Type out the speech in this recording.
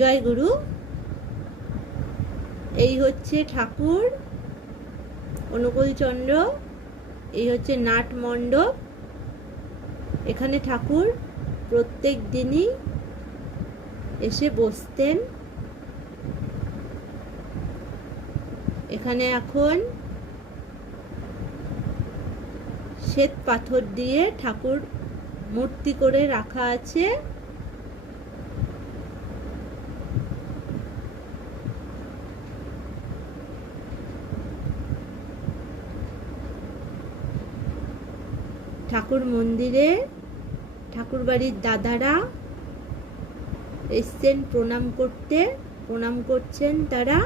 জয় গুরু। এই হচ্ছে ঠাকুর অনুকূলচন্দ্র, এই হচ্ছে নাট মণ্ডপ। এখানে ঠাকুর প্রত্যেক দিনই এসে বসতেন। এখানে এখন শ্বেত পাথর দিয়ে ঠাকুর মূর্তি করে রাখা আছে। ঠাকুর মন্দিরে ঠাকুর বাড়ির দাদারা এসছেন প্রণাম করতে, প্রণাম করছেন তারা।